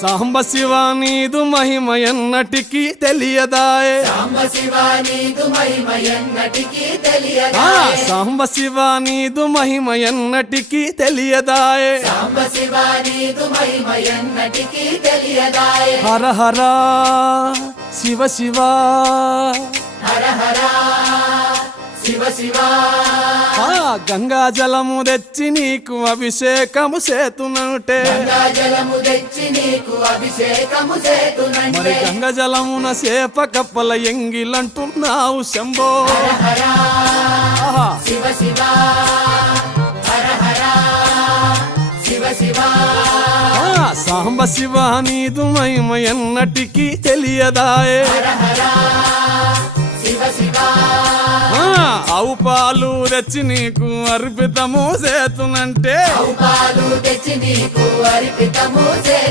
సాంబ శివ నీదు మహిమ ఎన్నటికీ తెలియదాయే సాంబ శివ నీదు మహిమ ఎన్నటికీ తెలియదాయే సాంబ శివ నీదు మహిమ ఎన్నటికీ తెలియదాయే సాంబ శివ నీదు మహిమ ఎన్నటికీ తెలియదాయే హర హర శివ శివ హర హర శివ శివ గంగా జలము తెచ్చి నీకు అభిషేకము చేతునంటే గంగా జలము తెచ్చి నీకు అభిషేకము మరి చేతునంటే గంగ జలమున సేప కప్పల ఎంగిలంటున్నావు శంభో హర ఆహా. శివ శివ హర హర శివ శివ సాంబ శివ నీదు మహిమ ఎన్నటికీ తెలియదాయే హర హర శివ శివ ఆవు పాలు తెచ్చి నీకు అర్పితము చేతునంటే పాలు తెచ్చి నీకు అర్పితము